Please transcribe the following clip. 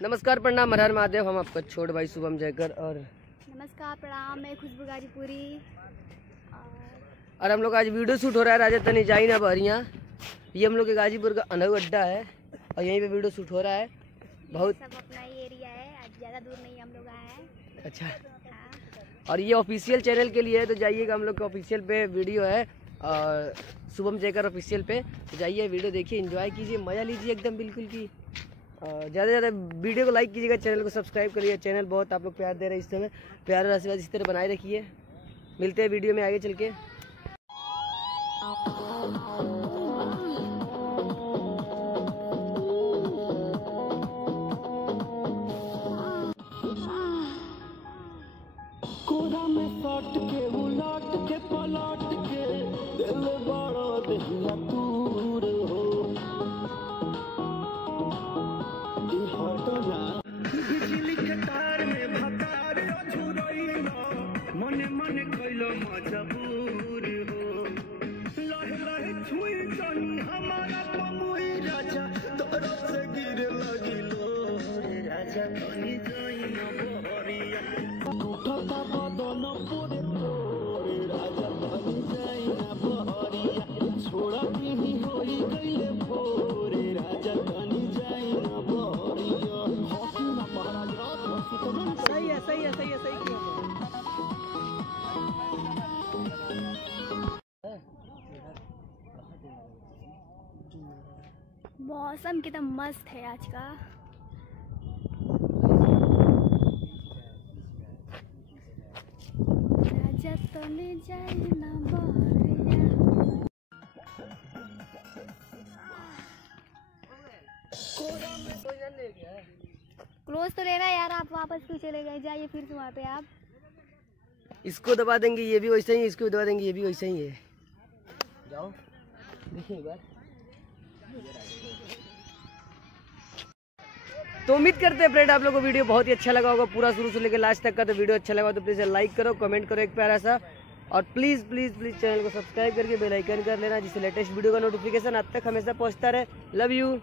नमस्कार, प्रणाम, हर हर महादेव। हम आपका छोट भाई शुभम जयकर और नमस्कार, प्रणाम, मैं खुशबू गाजीपुरी। और हम लोग आज वीडियो शूट हो रहा है राजा तनी जाई ना बहरिया। ये हम लोग के गाजीपुर का अनहु अड्डा है और यहीं पे वीडियो शूट हो रहा है। बहुत सब अपना ही एरिया है, आज ज़्यादा दूर नहीं हम लोग आए हैं। अच्छा। हाँ। और ये ऑफिशियल चैनल के लिए है, तो जाइएगा। हम लोग के ऑफिशियल पे वीडियो है और शुभम जयकर ऑफिशियल पे, तो जाइए वीडियो देखिए, एंजॉय कीजिए, मज़ा लीजिए एकदम बिल्कुल की। ज़्यादा से ज़्यादा वीडियो को लाइक कीजिएगा, चैनल को सब्सक्राइब करिए। चैनल बहुत आप लोग प्यार दे रहे हैं, इस समय प्यार और आशीर्वाद इस तरह बनाए रखिए। मिलते हैं वीडियो में आगे चल के। कोरा में सट के उलट के पलट के दिल बड़ा दहिया दूर हो ई हटना बिजली के तार में भतार झुरइलो मने मने कइलो मजबूर हो लहे लहे छुई जनी हमारा पमुई राजा तोरा से गिरे लगिलो रे राजा तनी जाई न बहरिया टूटता बदन पूरे तोरे राजा तनी जाई न बहरिया छोड़ा ही होई गइले भोरे राजा तनी जाई न बहरिया हॉकी ना महाराज रात हॉकी तो सही है, सही है, सही है, सही किया। मौसम कितना मस्त है आज का। राजा तने जाई ना बहरिया। क्लोज तो लेना यार, आप वापस क्यों चले गए? जाइए फिर से वहाँ पे आप। इसको दबा देंगे, ये भी वैसे ही, इसको भी दबा देंगे, ये भी वैसे ही है। जाओ देखिए एक बार। तो उम्मीद करते हैं फ्रेंड आप लोगों को वीडियो बहुत ही अच्छा लगा होगा, पूरा शुरू से लेकर लास्ट तक का। तो वीडियो अच्छा लगा तो प्लीज़ लाइक करो, कमेंट करो एक प्यारा सा, और प्लीज़ प्लीज़ प्लीज़ चैनल को सब्सक्राइब करके बेल आइकन कर लेना, जिससे लेटेस्ट वीडियो का नोटिफिकेशन आप तक हमेशा पहुंचता रहे। Love you.